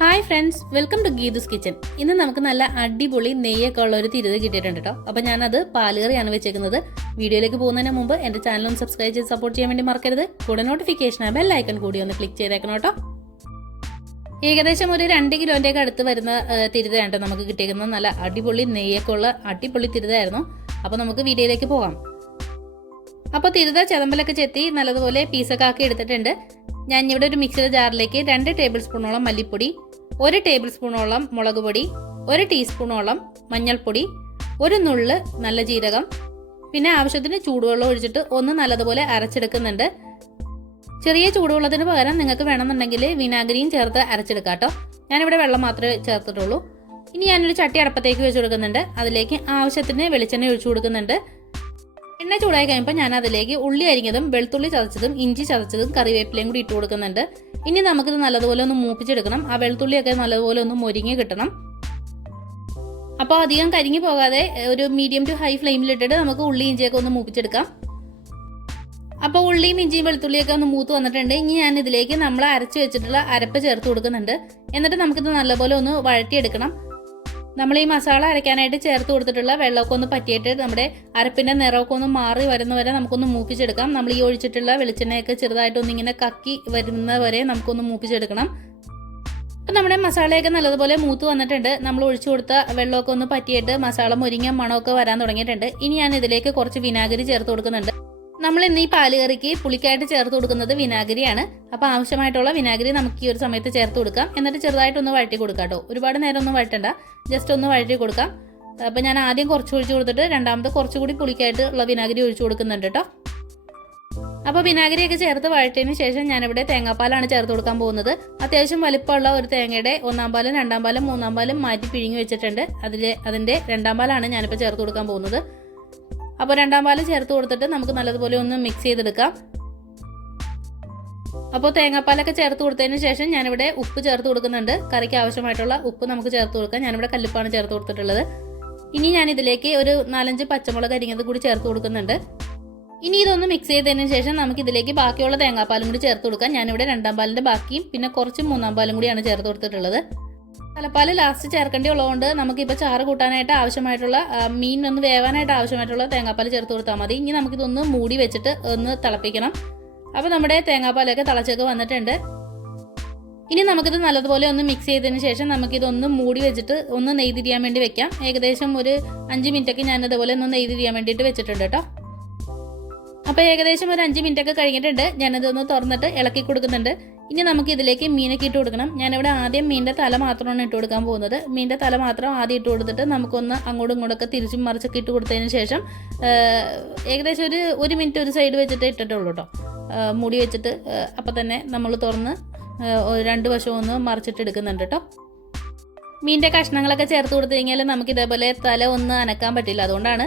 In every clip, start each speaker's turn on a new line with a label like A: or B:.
A: Hi friends welcome to Geethu's kitchen ഇന്ന് നമുക്ക് നല്ല അടിപൊളി നെയ്യൊക്കെ ഉള്ള ഒരു തിരുത് കിട്ടിയിട്ടുണ്ട് കേട്ടോ. അപ്പോൾ ഞാനത് പാലുകറിയാണ് വെച്ചേക്കുന്നത്. വീഡിയോയിലേക്ക് പോകുന്നതിന് മുമ്പ് എന്റെ ചാനൽ ഒന്ന് സബ്സ്ക്രൈബ് ചെയ്ത് സപ്പോർട്ട് ചെയ്യാൻ വേണ്ടി മറക്കരുത്. കൂടെ നോട്ടിഫിക്കേഷൻ ആ ബെൽ ഐക്കൺ കൂടി ഒന്ന് ക്ലിക്ക് ചെയ്തേക്കണം കേട്ടോ. ഏകദേശം ഒരു രണ്ട് കിലോന്റെ അടുത്ത് വരുന്ന തിരുതയാണ് നമുക്ക് കിട്ടിയേക്കുന്നത്. നല്ല അടിപൊളി നെയ്യൊക്കെ ഉള്ള അടിപൊളി തിരുതായിരുന്നു അപ്പോൾ നമുക്ക് വീഡിയോയിലേക്ക് പോകാം. അപ്പോൾ തിരുത ചെതമ്പലൊക്കെ ചെത്തി നല്ലതുപോലെ പീസൊക്കെ ആക്കി എടുത്തിട്ടുണ്ട്. ഞാൻ ഇവിടെ ഒരു മിക്സർ ജാറിലേക്ക് രണ്ട് ടേബിൾ സ്പൂണോളം മല്ലിപ്പൊടി ഒരു ടേബിൾ സ്പൂണോളം മുളക് പൊടി ഒരു ടീസ്പൂണോളം മഞ്ഞൾപ്പൊടി ഒരു നുള്ള് നല്ല ജീരകം പിന്നെ ആവശ്യത്തിന് ചൂടുവെള്ളം ഒഴിച്ചിട്ട് ഒന്ന് നല്ലതുപോലെ അരച്ചെടുക്കുന്നുണ്ട്. ചെറിയ ചൂടുവെള്ളത്തിന് പകരം നിങ്ങൾക്ക് വേണമെന്നുണ്ടെങ്കിൽ വിനാഗിരിയും ചേർത്ത് അരച്ചെടുക്കാട്ടോ ഞാനിവിടെ വെള്ളം മാത്രമേ ചേർത്തിട്ടുള്ളൂ. ഇനി ഞാനൊരു ചട്ടി അടപ്പത്തേക്ക് വെച്ച് കൊടുക്കുന്നുണ്ട്. അതിലേക്ക് ആവശ്യത്തിന് വെളിച്ചെണ്ണ ഒഴിച്ചു കൊടുക്കുന്നുണ്ട്. എണ്ണ ചൂടായി കഴിയുമ്പോൾ ഞാൻ അതിലേക്ക് ഉള്ളി അരിഞ്ഞതും വെളുത്തുള്ളി ചതച്ചതും ഇഞ്ചി ചതച്ചതും കറിവേപ്പിലയും കൂടി ഇട്ട് കൊടുക്കുന്നുണ്ട്. ഇനി നമുക്കിത് നല്ലതുപോലെ ഒന്ന് മൂപ്പിച്ചെടുക്കണം. ആ വെളുത്തുള്ളിയൊക്കെ നല്ലതുപോലെ ഒന്ന് മുരിങ്ങി കിട്ടണം. അപ്പോൾ അധികം കരിഞ്ഞു പോകാതെ ഒരു മീഡിയം ടു ഹൈ ഫ്ലെയിമിലിട്ടിട്ട് നമുക്ക് ഉള്ളി ഇഞ്ചിയൊക്കെ ഒന്ന് മൂപ്പിച്ചെടുക്കാം. അപ്പോൾ ഉള്ളിയും ഇഞ്ചിയും വെളുത്തുള്ളിയൊക്കെ ഒന്ന് മൂത്ത് വന്നിട്ടുണ്ട്. ഇനി ഞാൻ ഇതിലേക്ക് നമ്മൾ അരച്ച് വെച്ചിട്ടുള്ള അരപ്പ് ചേർത്ത് കൊടുക്കുന്നുണ്ട്. എന്നിട്ട് നമുക്കിത് നല്ലപോലെ ഒന്ന് വഴറ്റിയെടുക്കണം. നമ്മൾ ഈ മസാല അരയ്ക്കാനായിട്ട് ചേർത്ത് കൊടുത്തിട്ടുള്ള വെള്ളമൊക്കെ ഒന്ന് പറ്റിയിട്ട് നമ്മുടെ അരപ്പിന്റെ നിറമൊക്കെ ഒന്ന് മാറി വരുന്ന വരെ നമുക്കൊന്ന് മൂപ്പിച്ചെടുക്കാം. നമ്മൾ ഈ ഒഴിച്ചിട്ടുള്ള വെളിച്ചെണ്ണയൊക്കെ ചെറുതായിട്ടൊന്ന് ഇങ്ങനെ കക്കി വരുന്ന വരെ നമുക്കൊന്ന് മൂപ്പിച്ചെടുക്കണം. അപ്പം നമ്മുടെ മസാലയൊക്കെ നല്ലതുപോലെ മൂത്ത് വന്നിട്ടുണ്ട്. നമ്മൾ ഒഴിച്ചു കൊടുത്ത വെള്ളമൊക്കെ ഒന്ന് പറ്റിയിട്ട് മസാല മുരിങ്ങ മണമൊക്കെ വരാൻ തുടങ്ങിയിട്ടുണ്ട്. ഇനി ഞാൻ ഇതിലേക്ക് കുറച്ച് വിനാഗിരി ചേർത്ത് കൊടുക്കുന്നുണ്ട്. നമ്മൾ ഇന്ന് ഈ പാലുകറിക്ക് പുളിക്കായിട്ട് ചേർത്ത് കൊടുക്കുന്നത് വിനാഗിരിയാണ്. അപ്പോൾ ആവശ്യമായിട്ടുള്ള വിനാഗിരി നമുക്ക് ഈ ഒരു സമയത്ത് ചേർത്ത് കൊടുക്കാം. എന്നിട്ട് ചെറുതായിട്ട് ഒന്ന് വഴറ്റി കൊടുക്കാം കേട്ടോ. ഒരുപാട് നേരം ഒന്നും വഴറ്റണ്ട. ജസ്റ്റ് ഒന്ന് വഴറ്റി കൊടുക്കാം. അപ്പോൾ ഞാൻ ആദ്യം കുറച്ച് ഒഴിച്ച് കൊടുത്തിട്ട് രണ്ടാമത് കുറച്ചുകൂടി പുളിക്കായിട്ട് ഉള്ള വിനാഗിരി ഒഴിച്ചു കൊടുക്കുന്നുണ്ട് കേട്ടോ. അപ്പോൾ വിനാഗിരിയൊക്കെ ചേർത്ത് വഴറ്റിയതിന് ശേഷം ഞാനിവിടെ തേങ്ങാപ്പാലാണ് ചേർത്ത് കൊടുക്കാൻ പോകുന്നത്. അത്യാവശ്യം വലിപ്പമുള്ള ഒരു തേങ്ങയുടെ ഒന്നാം പാലും രണ്ടാം പാലും മൂന്നാം പാലും മാറ്റി പിഴിഞ്ഞു വെച്ചിട്ടുണ്ട്. അതിലെ അതിന്റെ രണ്ടാം പാലാണ് ഞാനിപ്പോൾ ചേർത്ത് കൊടുക്കാൻ പോകുന്നത്. അപ്പോൾ രണ്ടാം പാൽ ചേർത്ത് കൊടുത്തിട്ട് നമുക്ക് നല്ലതുപോലെ ഒന്ന് മിക്സ് ചെയ്തെടുക്കാം. അപ്പോൾ തേങ്ങാപ്പാലൊക്കെ ചേർത്ത് കൊടുത്തതിന് ശേഷം ഞാനിവിടെ ഉപ്പ് ചേർത്ത് കൊടുക്കുന്നുണ്ട്. കറിക്ക് ആവശ്യമായിട്ടുള്ള ഉപ്പ് നമുക്ക് ചേർത്ത് കൊടുക്കാം. ഞാനിവിടെ കല്ലുപ്പാണ് ചേർത്ത് കൊടുത്തിട്ടുള്ളത്. ഇനി ഞാൻ ഇതിലേക്ക് ഒരു നാലഞ്ച് പച്ചമുളക് അരിഞ്ഞത് കൂടി ചേർത്ത് കൊടുക്കുന്നുണ്ട്. ഇനി ഇതൊന്ന് മിക്സ് ചെയ്തതിന് ശേഷം നമുക്ക് ഇതിലേക്ക് ബാക്കിയുള്ള തേങ്ങാപ്പാലും കൂടി ചേർത്ത് കൊടുക്കാം. ഞാനിവിടെ രണ്ടാം പാലിന്റെ ബാക്കിയും പിന്നെ കുറച്ച് മൂന്നാം പാലും കൂടിയാണ് ചേർത്ത് കൊടുത്തിട്ടുള്ളത്. തലപ്പാൽ ലാസ്റ്റ് ചേർക്കേണ്ടി ഉള്ളതുകൊണ്ട് നമുക്കിപ്പോൾ ചാറ് കൂട്ടാനായിട്ട് ആവശ്യമായിട്ടുള്ള മീൻ ഒന്ന് വേവാനായിട്ട് ആവശ്യമായിട്ടുള്ള തേങ്ങാപ്പാൽ ചേർത്ത് കൊടുത്താൽ മതി. ഇനി നമുക്കിതൊന്ന് മൂടി വെച്ചിട്ട് ഒന്ന് തിളപ്പിക്കണം. അപ്പോൾ നമ്മുടെ തേങ്ങാപ്പാലൊക്കെ തിളച്ചൊക്കെ വന്നിട്ടുണ്ട്. ഇനി നമുക്കിത് നല്ലതുപോലെ ഒന്ന് മിക്സ് ചെയ്തതിന് ശേഷം നമുക്കിതൊന്ന് മൂടി വെച്ചിട്ട് ഒന്ന് നെയ്തിരിയാൻ വേണ്ടി വെക്കാം. ഏകദേശം ഒരു അഞ്ച് മിനിറ്റൊക്കെ ഞാൻ ഇതുപോലെ ഒന്ന് നെയ്തിരിയാൻ വേണ്ടിയിട്ട് വെച്ചിട്ടുണ്ട് കേട്ടോ. അപ്പോൾ ഏകദേശം ഒരു അഞ്ച് മിനിറ്റൊക്കെ കഴിഞ്ഞിട്ടുണ്ട്. ഞാനിതൊന്ന് തുറന്നിട്ട് ഇളക്കി കൊടുക്കുന്നുണ്ട്. ഇനി നമുക്ക് ഇതിലേക്ക് മീനൊക്കെ ഇട്ട് കൊടുക്കണം. ഞാനിവിടെ ആദ്യം മീനിന്റെ തല മാത്രമാണ് ഇട്ട് കൊടുക്കാൻ പോകുന്നത്. മീനിന്റെ തല മാത്രം ആദ്യം ഇട്ട് കൊടുത്തിട്ട് നമുക്കൊന്ന് അങ്ങോട്ടും ഇങ്ങോട്ടൊക്കെ തിരിച്ചും മറിച്ചൊക്കെ ഇട്ട് കൊടുത്തതിന് ശേഷം ഏകദേശം ഒരു ഒരു മിനിറ്റ് ഒരു സൈഡ് വെച്ചിട്ട് ഇട്ടിട്ടുള്ളൂ കേട്ടോ. മുടി വെച്ചിട്ട് അപ്പം തന്നെ നമ്മൾ തുറന്ന് രണ്ട് വശവും ഒന്ന് മറിച്ചിട്ട് എടുക്കുന്നുണ്ട് കേട്ടോ. മീനിന്റെ കഷ്ണങ്ങളൊക്കെ ചേർത്ത് കൊടുത്തു കഴിഞ്ഞാൽ നമുക്ക് ഇതേപോലെ തല ഒന്ന് അനക്കാൻ പറ്റില്ല. അതുകൊണ്ടാണ്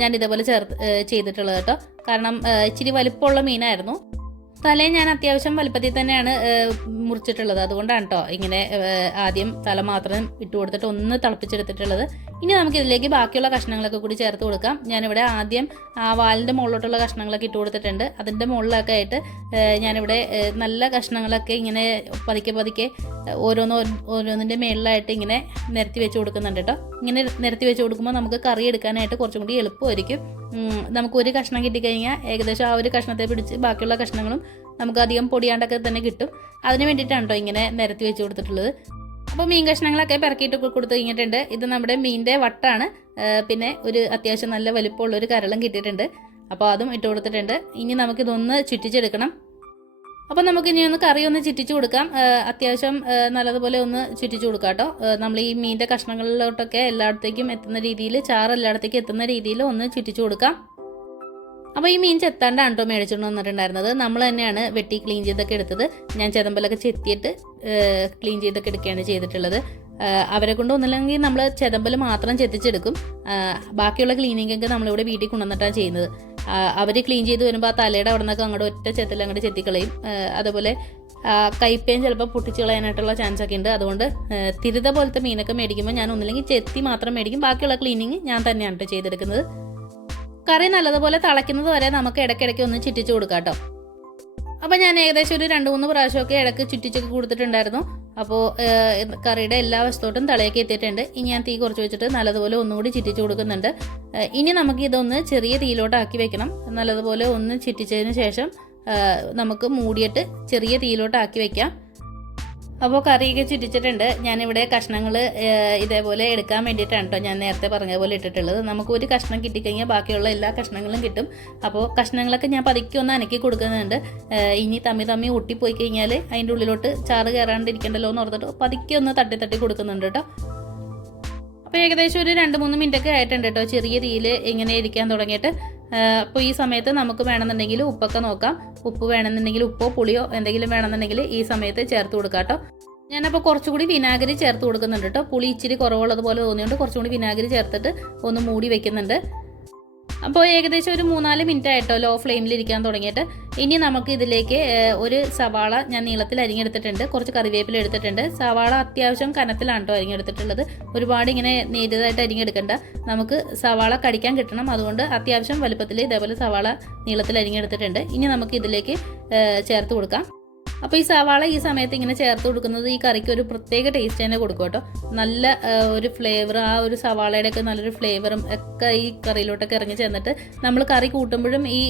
A: ഞാൻ ഇതേപോലെ ചേർത്ത് ചെയ്തിട്ടുള്ളത് കേട്ടോ. കാരണം ഇച്ചിരി വലിപ്പമുള്ള മീനായിരുന്നു. തലയും ഞാൻ അത്യാവശ്യം വലുപ്പത്തിൽ തന്നെയാണ് മുറിച്ചിട്ടുള്ളത്. അതുകൊണ്ടാണ് കേട്ടോ ഇങ്ങനെ ആദ്യം തല മാത്രം ഇട്ട് കൊടുത്തിട്ട് ഒന്ന് തിളപ്പിച്ചെടുത്തിട്ടുള്ളത്. ഇനി നമുക്ക് ഇതിലേക്ക് ബാക്കിയുള്ള കഷ്ണങ്ങളൊക്കെ കൂടി ചേർത്ത് കൊടുക്കാം. ഞാനിവിടെ ആദ്യം ആ വാലിന്റെ മുകളിലോട്ടുള്ള കഷ്ണങ്ങളൊക്കെ ഇട്ട് കൊടുത്തിട്ടുണ്ട്. അതിന്റെ മുകളിലൊക്കെ ആയിട്ട് ഞാനിവിടെ നല്ല കഷ്ണങ്ങളൊക്കെ ഇങ്ങനെ പതുക്കെ പതുക്കെ ഓരോന്ന് ഓരോന്നിന്റെ മേളിലായിട്ട് ഇങ്ങനെ നിരത്തി വെച്ച് കൊടുക്കുന്നുണ്ട് കേട്ടോ ഇങ്ങനെ നിരത്തി വെച്ച് കൊടുക്കുമ്പോൾ നമുക്ക് കറി എടുക്കാനായിട്ട് കുറച്ചും കൂടി എളുപ്പമായിരിക്കും. നമുക്ക് ഒരു കഷ്ണം കിട്ടിക്കഴിഞ്ഞാൽ ഏകദേശം ആ ഒരു കഷ്ണത്തെ പിടിച്ച് ബാക്കിയുള്ള കഷ്ണങ്ങളും നമുക്ക് അധികം പൊടിയാണ്ടൊക്കെ തന്നെ കിട്ടും. അതിന് വേണ്ടിയിട്ടാണ് കേട്ടോ ഇങ്ങനെ നിരത്തി വെച്ച് കൊടുത്തിട്ടുള്ളത്. അപ്പോൾ മീൻ കഷ്ണങ്ങളൊക്കെ പിറക്കിയിട്ട് കൊടുത്തു കഴിഞ്ഞിട്ടുണ്ട്. ഇത് നമ്മുടെ മീനിന്റെ വട്ടാണ്. പിന്നെ ഒരു അത്യാവശ്യം നല്ല വലിപ്പമുള്ള ഒരു കരളം കിട്ടിയിട്ടുണ്ട്. അപ്പോൾ അതും ഇട്ട് കൊടുത്തിട്ടുണ്ട്. ഇനി നമുക്കിതൊന്ന് ചുറ്റിച്ചെടുക്കണം. അപ്പോൾ നമുക്ക് ഇനി ഒന്ന് കറി ഒന്ന് ചുറ്റിച്ചു കൊടുക്കാം. അത്യാവശ്യം നല്ലതുപോലെ ഒന്ന് ചുറ്റിച്ചു കൊടുക്കാം കേട്ടോ. നമ്മൾ ഈ മീനിന്റെ കഷ്ണങ്ങളിലോട്ടൊക്കെ എല്ലായിടത്തേക്കും എത്തുന്ന രീതിയിൽ ചാറ് എല്ലായിടത്തേക്കും എത്തുന്ന രീതിയിൽ ഒന്ന് ചുറ്റിച്ചു കൊടുക്കാം. അപ്പോൾ ഈ മീൻ ചെത്താണ്ടാണ് കേട്ടോ മേടിച്ചുകൊണ്ട് വന്നിട്ടുണ്ടായിരുന്നത്. നമ്മൾ തന്നെയാണ് വെട്ടി ക്ലീൻ ചെയ്തൊക്കെ എടുത്തത്. ഞാൻ ചെതമ്പലൊക്കെ ചെത്തിയിട്ട് ക്ലീൻ ചെയ്തൊക്കെ എടുക്കുകയാണ് ചെയ്തിട്ടുള്ളത്. അവരെ കൊണ്ട് ഒന്നില്ലെങ്കിൽ നമ്മൾ ചെതമ്പൽ മാത്രം ചെത്തിച്ചെടുക്കും. ബാക്കിയുള്ള ക്ലീനിങ്ങൊക്കെ നമ്മളിവിടെ വീട്ടിൽ കൊണ്ടുവന്നിട്ടാണ് ചെയ്യുന്നത്. അവർ ക്ലീൻ ചെയ്ത് വരുമ്പോൾ ആ തലയുടെ അവിടെ നിന്നൊക്കെ അങ്ങോട്ട് ഒറ്റ ചെത്തിൽ അങ്ങോട്ട് ചെത്തിക്കളയും. അതുപോലെ കൈപ്പേൻ ചിലപ്പോൾ പൊട്ടിച്ച് കളയാനായിട്ടുള്ള ചാൻസ് ഒക്കെ ഉണ്ട്. അതുകൊണ്ട് തിരുത പോലത്തെ മീനൊക്കെ മേടിക്കുമ്പോൾ ഞാൻ ഒന്നില്ലെങ്കിൽ ചെത്തി മാത്രം മേടിക്കും. ബാക്കിയുള്ള ക്ലീനിങ് ഞാൻ തന്നെയാണ് കേട്ടോ ചെയ്തെടുക്കുന്നത്. കറി നല്ലതുപോലെ തിളയ്ക്കുന്നത് വരെ നമുക്ക് ഇടയ്ക്കിടയ്ക്ക് ഒന്ന് ചുറ്റിച്ച് കൊടുക്കാം കേട്ടോ അപ്പം ഞാൻ ഏകദേശം ഒരു രണ്ട് മൂന്ന് പ്രാവശ്യമൊക്കെ ഇടയ്ക്ക് ചുറ്റിച്ചൊക്കെ കൊടുത്തിട്ടുണ്ടായിരുന്നു. അപ്പോൾ കറിയുടെ എല്ലാ വശത്തോട്ടും തളയൊക്കെ എത്തിയിട്ടുണ്ട്. ഇനി ഞാൻ തീ കുറച്ച് വെച്ചിട്ട് നല്ലതുപോലെ ഒന്നുകൂടി ചിറ്റിച്ച് കൊടുക്കുന്നുണ്ട്. ഇനി നമുക്ക് ഇതൊന്ന് ചെറിയ തീയിലോട്ടാക്കി വെക്കണം. നല്ലതുപോലെ ഒന്ന് ചിറ്റിച്ചതിന് ശേഷം നമുക്ക് മൂടിയിട്ട് ചെറിയ തീയിലോട്ടാക്കി വെക്കാം. അപ്പോൾ കറിയൊക്കെ ചുറ്റിച്ചിട്ടുണ്ട്. ഞാനിവിടെ കഷ്ണങ്ങൾ ഇതേപോലെ എടുക്കാൻ വേണ്ടിയിട്ടാണ് കേട്ടോ ഞാൻ നേരത്തെ പറഞ്ഞ പോലെ ഇട്ടിട്ടുള്ളത്. നമുക്ക് ഒരു കഷ്ണം കിട്ടിക്കഴിഞ്ഞാൽ ബാക്കിയുള്ള എല്ലാ കഷ്ണങ്ങളും കിട്ടും. അപ്പോൾ കഷ്ണങ്ങളൊക്കെ ഞാൻ പതുക്കി ഒന്ന് അനക്കി കൊടുക്കുന്നുണ്ട്. ഇനി തമ്മി തമ്മി ഒട്ടിപ്പോയി കഴിഞ്ഞാൽ അതിന്റെ ഉള്ളിലോട്ട് ചാറ് കയറാണ്ടിരിക്കണ്ടല്ലോ എന്ന് ഓർത്തിട്ട് പതുക്കി ഒന്ന് തട്ടി തട്ടി കൊടുക്കുന്നുണ്ട് കേട്ടോ അപ്പോൾ ഏകദേശം ഒരു രണ്ട് മൂന്ന് മിനിറ്റൊക്കെ ആയിട്ടുണ്ട് കേട്ടോ ചെറിയ രീതിയിൽ ഇങ്ങനെ ഇരിക്കാൻ തുടങ്ങിയിട്ട്. അപ്പോൾ ഈ സമയത്ത് നമുക്ക് വേണമെന്നുണ്ടെങ്കിൽ ഉപ്പൊക്കെ നോക്കാം. ഉപ്പ് വേണമെന്നുണ്ടെങ്കിൽ ഉപ്പോ പുളിയോ എന്തെങ്കിലും വേണമെന്നുണ്ടെങ്കിൽ ഈ സമയത്ത് ചേർത്ത് കൊടുക്കാം കേട്ടോ. ഞാനപ്പോൾ കുറച്ചുകൂടി വിനാഗിരി ചേർത്ത് കൊടുക്കുന്നുണ്ട് കേട്ടോ. പുളി ഇച്ചിരി കുറവുള്ളതുപോലെ തോന്നിയുകൊണ്ട് കുറച്ചുകൂടി വിനാഗിരി ചേർത്തിട്ട് ഒന്ന് മൂടി വെക്കുന്നുണ്ട്. അപ്പോൾ ഏകദേശം ഒരു മൂന്നാൽ മിനിറ്റ് ആയിട്ടോ ലോ ഫ്ലെയിമിൽ ഇരിക്കാൻ തുടങ്ങിയിട്ട്. ഇനി നമുക്ക് ഇതിലേക്ക് ഒരു സവാള ഞാൻ നീളത്തിൽ അരിഞ്ഞെടുത്തിട്ടുണ്ട്. കുറച്ച് കറിവേപ്പില എടുത്തിട്ടുണ്ട്. സവാള അത്യാവശ്യം കനത്തിലാണ് കേട്ടോ അരിഞ്ഞെടുത്തിട്ടുള്ളത്. ഒരുപാട് ഇങ്ങനെ നേരിയതായിട്ട് അരിഞ്ഞെടുക്കണ്ട. നമുക്ക് സവാള കടിക്കാൻ കിട്ടണം. അതുകൊണ്ട് അത്യാവശ്യം വലുപ്പത്തിൽ ഇതേപോലെ സവാള നീളത്തിൽ അരിഞ്ഞെടുത്തിട്ടുണ്ട്. ഇനി നമുക്ക് ഇതിലേക്ക് ചേർത്ത് കൊടുക്കാം. അപ്പോൾ ഈ സവാള ഈ സമയത്ത് ഇങ്ങനെ ചേർത്ത് കൊടുക്കുന്നത് ഈ കറിക്ക് ഒരു പ്രത്യേക ടേസ്റ്റ് തന്നെ കൊടുക്കും കേട്ടോ. നല്ല ഒരു ഫ്ലേവർ ആ ഒരു സവാളയുടെ ഒക്കെ നല്ലൊരു ഫ്ലേവറും ഒക്കെ ഈ കറിയിലോട്ടൊക്കെ ഇറങ്ങി ചേർന്നിട്ട് നമ്മൾ കറി കൂട്ടുമ്പോഴും ഈ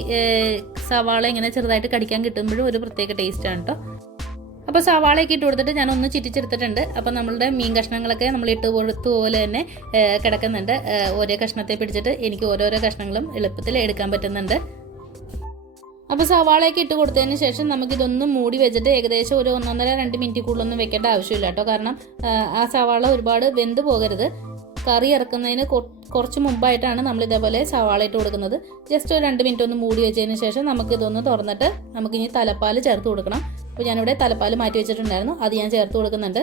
A: സവാള ഇങ്ങനെ ചെറുതായിട്ട് കടിക്കാൻ കിട്ടുമ്പോഴും ഒരു പ്രത്യേക ടേസ്റ്റാണ് കേട്ടോ. അപ്പോൾ സവാളയൊക്കെ ഇട്ട് കൊടുത്തിട്ട് ഞാൻ ഒന്ന് ചിറ്റിച്ചെടുത്തിട്ടുണ്ട്. അപ്പോൾ നമ്മളുടെ മീൻ കഷ്ണങ്ങളൊക്കെ നമ്മൾ ഇട്ട് കൊടുത്തു പോലെ തന്നെ കിടക്കുന്നുണ്ട്. ഓരോ കഷ്ണത്തെ പിടിച്ചിട്ട് എനിക്ക് ഓരോരോ കഷ്ണങ്ങളും എളുപ്പത്തിൽ എടുക്കാൻ പറ്റുന്നുണ്ട്. അപ്പോൾ സവാളയൊക്കെ ഇട്ട് കൊടുത്തതിന് ശേഷം നമുക്കിതൊന്ന് മൂടി വെച്ചിട്ട് ഏകദേശം ഒരു ഒന്നൊന്നര രണ്ട് മിനിറ്റ് കൂടുതലൊന്നും വെക്കേണ്ട ആവശ്യമില്ല കേട്ടോ. കാരണം ആ, സവാള ഒരുപാട് വെന്ത് പോകരുത്. കറി ഇറക്കുന്നതിന് കുറച്ച് മുമ്പായിട്ടാണ് നമ്മൾ ഇതേപോലെ സവാള ഇട്ട് കൊടുക്കുന്നത്. ജസ്റ്റ് ഒരു രണ്ട് മിനിറ്റ് ഒന്ന് മൂടി വെച്ചതിന് ശേഷം നമുക്ക് ഇതൊന്ന് തുറന്നിട്ട് നമുക്ക് ഇനി തലപ്പാൽ ചേർത്ത് കൊടുക്കണം. അപ്പോൾ ഞാനിവിടെ തലപ്പാൽ മാറ്റി വെച്ചിട്ടുണ്ടായിരുന്നു. അത് ഞാൻ ചേർത്ത് കൊടുക്കുന്നുണ്ട്.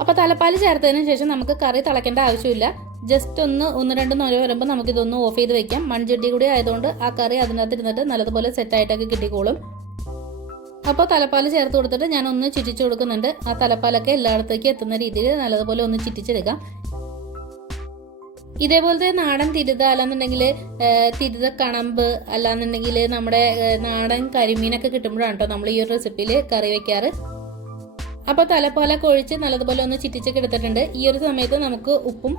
A: അപ്പോൾ തലപ്പാൽ ചേർത്തതിന് ശേഷം നമുക്ക് കറി തിളക്കേണ്ട ആവശ്യമില്ല. ജസ്റ്റ് ഒന്ന് ഒന്ന് രണ്ട് നൊര വരുമ്പോൾ നമുക്കിതൊന്ന് ഓഫ് ചെയ്ത് വെക്കാം. മൺചട്ടി കൂടി ആയതുകൊണ്ട് ആ കറി അതിനകത്ത് ഇരുന്നിട്ട് നല്ലതുപോലെ സെറ്റായിട്ടൊക്കെ കിട്ടിക്കോളും. അപ്പോൾ തലപ്പാൽ ചേർത്ത് കൊടുത്തിട്ട് ഞാൻ ഒന്ന് ചിറ്റിച്ച് കൊടുക്കുന്നുണ്ട്. ആ തലപ്പാലൊക്കെ എല്ലായിടത്തേക്കും എത്തുന്ന രീതിയിൽ നല്ലതുപോലെ ഒന്ന് ചുറ്റിച്ചെടുക്കാം. ഇതേപോലത്തെ നാടൻ തിരുത അല്ലാന്നുണ്ടെങ്കിൽ തിരുത കണമ്പ് അല്ലാന്നുണ്ടെങ്കിൽ നമ്മുടെ നാടൻ കരിമീനൊക്കെ കിട്ടുമ്പോഴാണ് കേട്ടോ നമ്മൾ ഈ ഒരു റെസിപ്പിയിൽ കറി വെക്കാറ്. അപ്പോൾ തലപ്പാലൊക്കെ ഒഴിച്ച് നല്ലതുപോലെ ഒന്ന് ചിറ്റിച്ചൊക്കെ എടുത്തിട്ടുണ്ട്. ഈ ഒരു സമയത്ത് നമുക്ക് ഉപ്പും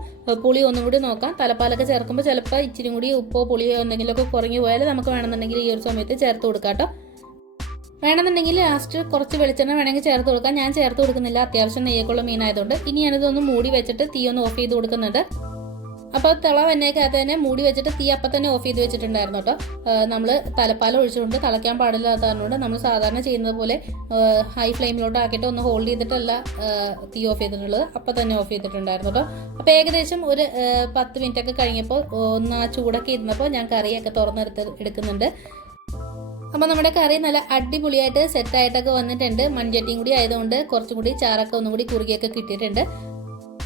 A: പുളിയും ഒന്നും കൂടി നോക്കാം. തലപ്പാലൊക്കെ ചേർക്കുമ്പോൾ ചിലപ്പോൾ ഇച്ചിരി കൂടി ഉപ്പോ പുളിയോ എന്തെങ്കിലുമൊക്കെ കുറഞ്ഞു പോയാൽ നമുക്ക് വേണമെന്നുണ്ടെങ്കിൽ ഈ ഒരു സമയത്ത് ചേർത്ത് കൊടുക്കാം കേട്ടോ. വേണമെന്നുണ്ടെങ്കിൽ ലാസ്റ്റ് കുറച്ച് വെളിച്ചെണ്ണ വേണമെങ്കിൽ ചേർത്ത് കൊടുക്കാം. ഞാൻ ചേർത്ത് കൊടുക്കുന്നില്ല. അത്യാവശ്യം നെയ്യക്കുള്ള മീനായതുകൊണ്ട്. ഇനി ഞാനിതൊന്ന് മൂടി വെച്ചിട്ട് തീ ഒന്ന് ഓഫ് ചെയ്ത് കൊടുക്കുന്നുണ്ട്. അപ്പോൾ തിള വന്നേക്കകത്ത് തന്നെ മൂടി വെച്ചിട്ട് തീ അപ്പം തന്നെ ഓഫ് ചെയ്ത് വെച്ചിട്ടുണ്ടായിരുന്നു കേട്ടോ. നമ്മൾ തലപ്പാലം ഒഴിച്ചുകൊണ്ട് തിളയ്ക്കാൻ പാടില്ലാത്തതുകൊണ്ട് നമ്മൾ സാധാരണ ചെയ്യുന്നത് പോലെ ഹൈ ഫ്ലെയിമിലോട്ട് ആക്കിയിട്ട് ഒന്ന് ഹോൾഡ് ചെയ്തിട്ടല്ല തീ ഓഫ് ചെയ്തിട്ടുള്ളത്. അപ്പം തന്നെ ഓഫ് ചെയ്തിട്ടുണ്ടായിരുന്നു കേട്ടോ. അപ്പോൾ ഏകദേശം ഒരു പത്ത് മിനിറ്റ് ഒക്കെ കഴിഞ്ഞപ്പോൾ ഒന്ന് ആ ചൂടൊക്കെ ഇരുന്നപ്പോൾ ഞാൻ കറിയൊക്കെ തുറന്നെടുത്ത് എടുക്കുന്നുണ്ട്. അപ്പോൾ നമ്മുടെ കറി നല്ല അടിപൊളിയായിട്ട് സെറ്റായിട്ടൊക്കെ വന്നിട്ടുണ്ട്. മൺചട്ടിയും കൂടി ആയതുകൊണ്ട് കുറച്ചും കൂടി ചാറൊക്കെ ഒന്നും കൂടി കുറുകിയൊക്കെ കിട്ടിയിട്ടുണ്ട്.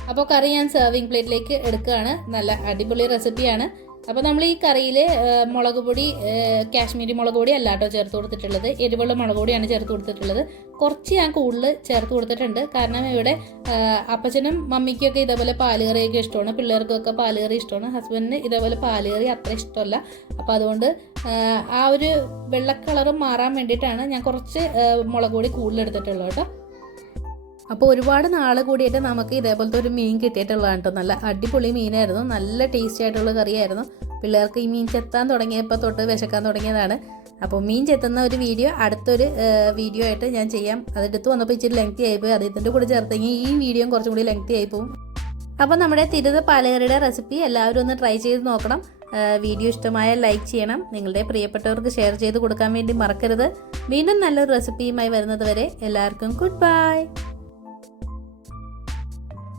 A: അപ്പോൾ കറി ഞാൻ സെർവിങ് പ്ലേറ്റിലേക്ക് എടുക്കുകയാണ്. നല്ല അടിപൊളി റെസിപ്പിയാണ് അപ്പോൾ നമ്മൾ ഈ കറിയിൽ മുളക് പൊടി കാശ്മീരി മുളക് പൊടി അല്ല കേട്ടോ ചേർത്ത് കൊടുത്തിട്ടുള്ളത്. എരിവുള്ള മുളക് പൊടിയാണ് ചേർത്ത് കൊടുത്തിട്ടുള്ളത്. കുറച്ച് ഞാൻ കൂടുതൽ ചേർത്ത് കൊടുത്തിട്ടുണ്ട്. കാരണം ഇവിടെ അപ്പച്ചനും മമ്മിക്കൊക്കെ ഇതേപോലെ പാലുകറിയൊക്കെ ഇഷ്ടമാണ്. പിള്ളേർക്കൊക്കെ പാലുകറി ഇഷ്ടമാണ്. ഹസ്ബൻഡിന് ഇതേപോലെ പാലുകറി അത്ര ഇഷ്ടമല്ല. അപ്പോൾ അതുകൊണ്ട് ആ, ഒരു വെള്ള കളർ മാറാൻ വേണ്ടിയിട്ടാണ് ഞാൻ കുറച്ച് മുളക് പൊടി കൂടുതൽ എടുത്തിട്ടുള്ളത് കേട്ടോ. അപ്പോൾ ഒരുപാട് നാൾ കൂടിയിട്ട് നമുക്ക് ഇതേപോലത്തെ ഒരു മീൻ കിട്ടിയിട്ടുള്ളതാണ് കേട്ടോ. നല്ല അടിപൊളി മീനായിരുന്നു. നല്ല ടേസ്റ്റി ആയിട്ടുള്ള കറിയായിരുന്നു. പിള്ളേർക്ക് ഈ മീൻ ചെത്താൻ തുടങ്ങിയപ്പോൾ തൊട്ട് വിശക്കാൻ തുടങ്ങിയതാണ്. അപ്പോൾ മീൻ ചെത്തുന്ന ഒരു വീഡിയോ അടുത്തൊരു വീഡിയോ ആയിട്ട് ഞാൻ ചെയ്യാം. അതെടുത്ത് വന്നപ്പോൾ ഇച്ചിരി ലെങ്തി ആയിപ്പോയി. അത് ഇതിന്റെ കൂടെ ചേർത്തെങ്കിൽ ഈ വീഡിയോയും കുറച്ചും കൂടി ലെങ്തി ആയിപ്പോവും അപ്പോൾ നമ്മുടെ തിരുത പാലകറിയുടെ റെസിപ്പി എല്ലാവരും ഒന്ന് ട്രൈ ചെയ്ത് നോക്കണം. വീഡിയോ ഇഷ്ടമായ ലൈക്ക് ചെയ്യണം. നിങ്ങളുടെ പ്രിയപ്പെട്ടവർക്ക് ഷെയർ ചെയ്ത് കൊടുക്കാൻ വേണ്ടി മറക്കരുത്. വീണ്ടും നല്ലൊരു റെസിപ്പിയുമായി വരുന്നത് വരെ എല്ലാവർക്കും ഗുഡ് ബൈ